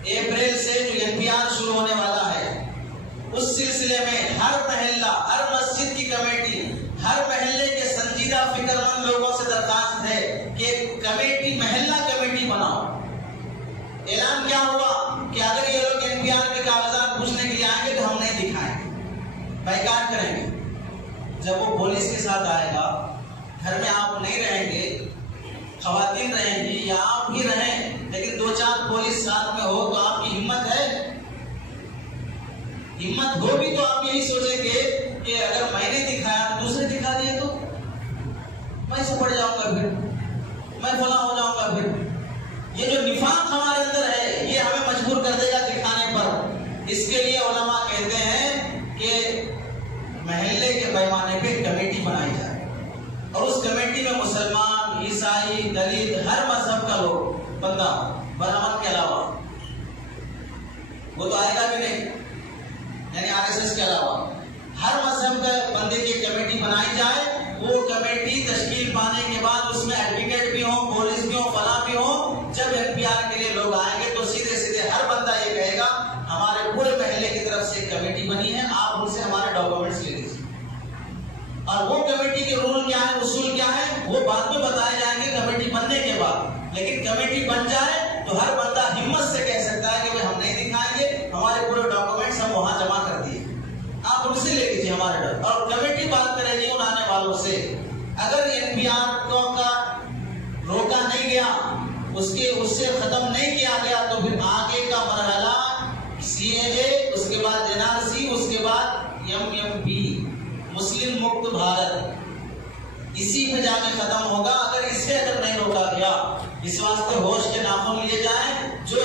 अप्रैल से जो एनपीआर शुरू होने वाला है, उस सिलसिले में हर मोहल्ला, हर मस्जिद की कमेटी, हर मोहल्ले के संजीदा फिक्रमंद लोगों से दरखास्त है कि कमेटी, मोहल्ला कमेटी बनाओ। ऐलान क्या हुआ कि अगर ये लोग एनपीआर के कागजात पूछने के लिए आएंगे तो हम नहीं दिखाएंगे, बाइकाट करेंगे। जब वो पुलिस के साथ आएगा, घर में आप नहीं रहेंगे, खवातीन रहेंगी या आप ही रहें, लेकिन 2-4 पुलिस साथ में हो तो आपकी हिम्मत है? हिम्मत होगी तो आप यही सोचेंगे कि अगर मैंने दिखाया तो दूसरे दिखा दिए तो मैं से पड़ जाऊंगा, फिर मैं फला हो जाऊंगा। फिर ये जो निफाक हमारे अंदर है, ये हमें मजबूर कर देगा दिखाने पर। इसके लिए उलमा कहते हैं कि महल्ले के पैमाने पे कमेटी बनाई जाए और उस कमेटी में मुसलमान, ईसाई, दलित, हर मजहब का लोग बंदा बरामद के अलावा, वो तो आएगा भी नहीं, यानी आरएसएस के अलावा हर मजहब का बंदे की कमेटी बनाई जाए। वो कमेटी तश्कील पाने के बाद उसमें एडवोकेट भी हो, पुलिस भी हो, फला भी हो। जब एनपीआर के लिए लोग आएंगे तो सीधे सीधे हर बंदा ये कहेगा हमारे पूरे महल्ले की तरफ से कमेटी बनी है, आप उनसे हमारे डॉक्यूमेंट्स ले लीजिए। और वो कमेटी के रूल क्या है, उसूल क्या है, वो बाद में बताए जाएंगे कमेटी बनने के बाद। लेकिन कमेटी बन जाए तो हर बंदा हिम्मत से कह सकता है कि भाई हम नहीं दिखाएंगे, हमारे पूरे डॉक्यूमेंट्स हम वहां जमा कर दिए, आप उनसे ले लीजिए हमारे डर। और कमेटी बात करेगी उन आने वालों से। अगर एनपीआर का रोका नहीं गया, उससे खत्म नहीं किया गया, तो फिर आगे का मरहला सीएए, उसके बाद एनआरसी, उसके बाद एमएमपी, मुस्लिम मुक्त भारत, इसी में जाके खत्म होगा। अगर इसे नहीं रोका गया, इस वास्ते होश के नाखून लिए जाएं। जो